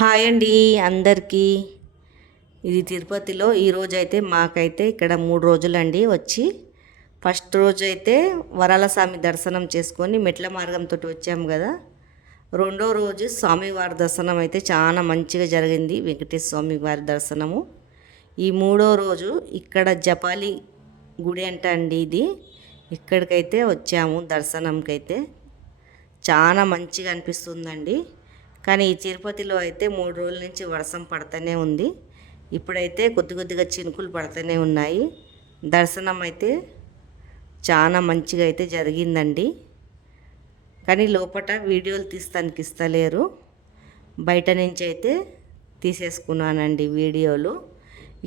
Hi అండి అందరికీ. ఇది తిరుపతిలో ఈరోజైతే మాకైతే ఇక్కడ 3 రోజులండి వచ్చి. ఫస్ట్ రోజు అయితే వరాలస్వామి దర్శనం చేసుకొని మెట్ల మార్గంతో వచ్చాము కదా. రెండో రోజు స్వామివారి దర్శనం అయితే చాలా మంచిగా జరిగింది, వెంకటేశ్వర స్వామి వారి దర్శనము. ఈ మూడో రోజు ఇక్కడ జపాలి గుడి అంట అండి ఇది. ఇక్కడికైతే వచ్చాము దర్శనంకైతే. చాలా మంచిగా అనిపిస్తుందండి. కానీ ఈ తిరుపతిలో అయితే 3 రోజుల నుంచి వర్షం పడుతూనే ఉంది. ఇప్పుడైతే కొద్ది కొద్దిగా చినుకులు పడుతూనే ఉన్నాయి. దర్శనం అయితే చాలా మంచిగా అయితే జరిగిందండి. కానీ లోపల వీడియోలు తీస్తానికి ఇస్తలేరు, బయట నుంచి అయితే తీసేసుకున్నానండి వీడియోలు.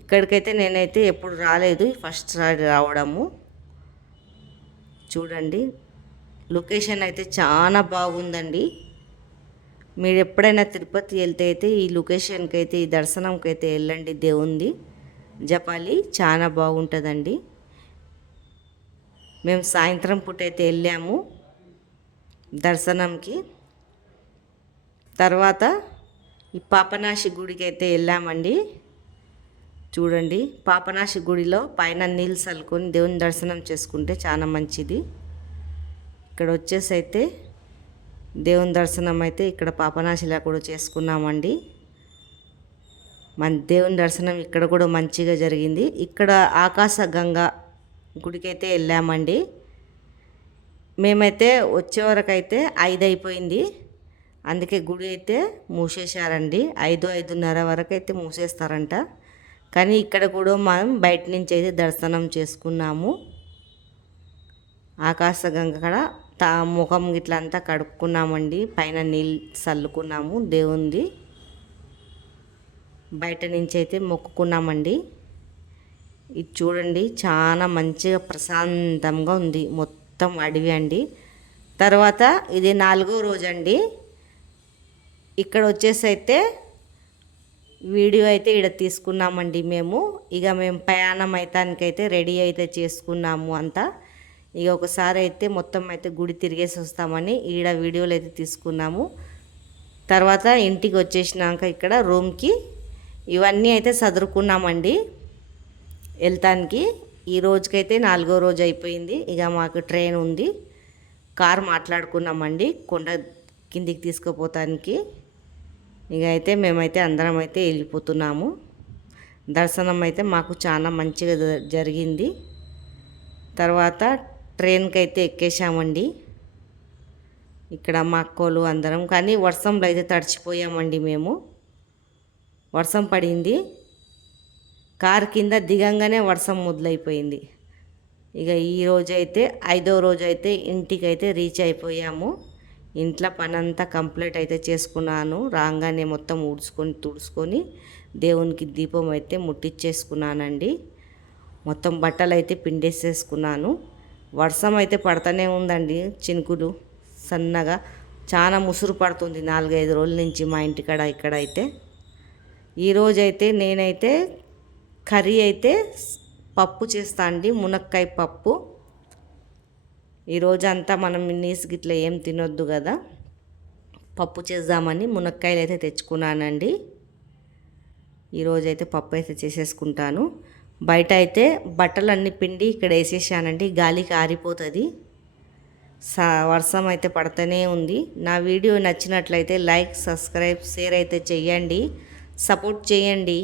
ఇక్కడికైతే నేనైతే ఎప్పుడు రాలేదు, ఫస్ట్ సారి రావడము. చూడండి, లొకేషన్ అయితే చాలా బాగుందండి. మీరు ఎప్పుడైనా తిరుపతి వెళ్తే అయితే ఈ లొకేషన్కి అయితే, ఈ దర్శనంకి అయితే వెళ్ళండి. దేవుంది జపాలి చాలా బాగుంటుందండి. మేము సాయంత్రం పూట అయితే వెళ్ళాము దర్శనంకి. తర్వాత ఈ పాపనాశి గుడికి అయితే వెళ్ళామండి. చూడండి, పాపనాశి గుడిలో పైన నీళ్ళు చల్లుకొని దేవుని దర్శనం చేసుకుంటే చాలా మంచిది. ఇక్కడ వచ్చేసి అయితే దేవుని దర్శనం అయితే ఇక్కడ పాపనాశిలా కూడా చేసుకున్నామండి. మన దేవుని దర్శనం ఇక్కడ కూడా మంచిగా జరిగింది. ఇక్కడ ఆకాశ గంగా గుడికైతే వెళ్ళామండి. మేమైతే వచ్చే వరకు అయితే 5 అయిపోయింది, అందుకే గుడి అయితే మూసేశారండి. 5-5:30 వరకు అయితే మూసేస్తారంట. కానీ ఇక్కడ కూడా మనం బయట నుంచి అయితే దర్శనం చేసుకున్నాము. ఆకాశగంగ కాడ ముఖం ఇట్లా అంతా కడుక్కున్నామండి, పైన నీళ్ళు చల్లుకున్నాము. దేవుంది బయట నుంచి అయితే మొక్కుకున్నామండి. ఇది చూడండి, చాలా మంచిగా ప్రశాంతంగా ఉంది, మొత్తం అడవి అండి. తర్వాత ఇది 4వ రోజు అండి. ఇక్కడ వచ్చేసి అయితే వీడియో అయితే ఇక్కడ తీసుకున్నామండి మేము. ఇక మేము ప్రయాణం అయితే రెడీ అయితే చేసుకున్నాము అంతా. ఇక ఒకసారి అయితే మొత్తం అయితే గుడి తిరిగేసి వస్తామని ఈడ వీడియోలు అయితే తీసుకున్నాము. తర్వాత ఇంటికి వచ్చేసినాక ఇక్కడ రూమ్కి ఇవన్నీ అయితే సదురుకున్నామండి వెళ్తానికి. ఈ రోజుకైతే 4వ రోజు అయిపోయింది. ఇక మాకు ట్రైన్ ఉంది, కారు మాట్లాడుకున్నామండి కొండ కిందికి తీసుకుపోతానికి. ఇక అయితే మేమైతే అందరం అయితే వెళ్ళిపోతున్నాము. దర్శనం అయితే మాకు చాలా మంచిగా జరిగింది. తర్వాత ట్రైన్కి అయితే ఎక్కేసామండి. ఇక్కడ మా అక్కోళ్ళు అందరం, కానీ వర్షంలో అయితే తడిచిపోయామండి మేము. వర్షం పడింది, కారు కింద దిగంగానే వర్షం మొదలైపోయింది. ఇక ఈరోజు అయితే 5వ రోజు అయితే ఇంటికైతే రీచ్ అయిపోయాము. ఇంట్లో పని అంతా కంప్లీట్ అయితే చేసుకున్నాను. రాగానే మొత్తం తుడుచుకొని దేవునికి దీపం అయితే ముట్టించేసుకున్నానండి. మొత్తం బట్టలు అయితే పిండేసేసుకున్నాను. వర్షం అయితే పడుతూనే ఉందండి, చినుకులు సన్నగా. చాలా ముసురు పడుతుంది 4-5 రోజుల నుంచి మా ఇంటికాడ. ఇక్కడ అయితే ఈరోజైతే నేనైతే కర్రీ అయితే పప్పు చేస్తా అండి, మునక్కాయ పప్పు. ఈరోజంతా మనం నీసు గిట్ల ఏం తినొద్దు కదా, పప్పు చేద్దామని మునక్కాయలు అయితే తెచ్చుకున్నానండి. ఈరోజైతే పప్పు అయితే చేసేసుకుంటాను. బయట అయితే బట్టలన్నీ పిండి ఇక్కడ వేసేసానండి, గాలికి ఆరిపోతుంది. వర్షం అయితే పడుతూనే ఉంది. నా వీడియో నచ్చినట్లయితే లైక్, సబ్స్క్రైబ్, షేర్ అయితే చెయ్యండి, సపోర్ట్ చేయండి.